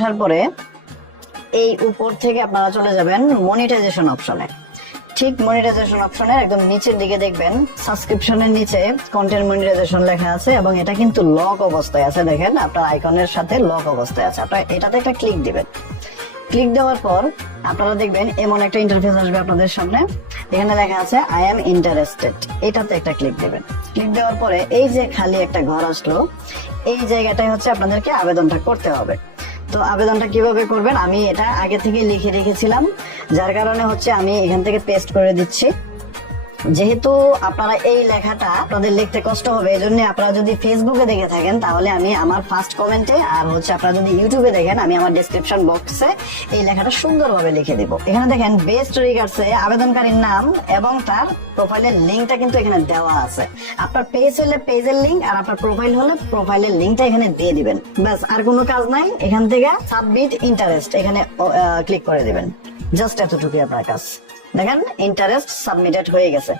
আসার পরে এই উপর থেকে আপনারা চলে যাবেন মনিটাইজেশন অপশনে। ঠিক মনিটাইজেশন অপশনের একদম নিচের দিকে দেখবেন সাবস্ক্রিপশনের নিচে কন্টেন্ট মনিটাইজেশন লেখা আছে এবং এটা কিন্তু লক অবস্থায় আছে। দেখেন আপনার আইকনের সাথে লক অবস্থায় আছে। আপনারা এটাতে একটা ক্লিক দিবেন। ক্লিক দেওয়ার পর আপনারা দেখবেন এমন একটা ইন্টারফেস আসবে আপনাদের সামনে। এখানে লেখা আছে আই এম ইন্টারেস্টেড, এটাতে একটা ক্লিক দিবেন। ক্লিক দেওয়ার পরে এই যে খালি একটা ঘর আসলো, এই জায়গাটায় হচ্ছে আপনাদেরকে আবেদনটা করতে হবে। তো আবেদনটা কিভাবে করবেন আমি এটা আগে থেকে লিখে রেখেছিলাম, যার কারণে হচ্ছে আমি এখান থেকে পেস্ট করে দিচ্ছি। যেহেতু আপনারা এই লেখাটা আপনাদের লিখতে কষ্ট হবে, এই জন্য আপনারা যদি ফেসবুকে দেখে থাকেন তাহলে আমি আমার ফার্স্ট কমেন্টে, আর হচ্ছে আপনারা যদি ইউটিউবে দেখেন আমি আমার ডেসক্রিপশন বক্সে এই লেখাটা সুন্দরভাবে লিখে দিব। এখানে দেখেন বেস্ট রিগার্ডসে আবেদনকারীর নাম এবং তার প্রোফাইলের লিঙ্কটা কিন্তু এখানে দেওয়া আছে। আপনার পেজ হলে পেজের লিঙ্ক আর আপনার প্রোফাইল হলে প্রোফাইলের লিঙ্কটা এখানে দিয়ে দিবেন। ব্যাস, আর কোনো কাজ নাই। এখান থেকে সাবমিট ইন্টারেস্ট এখানে ক্লিক করে দিবেন। জাস্ট এতটুকুই আপনার কাজ। দেখেন ইন্টারেস্ট সাবমিটেড হয়ে গেছে।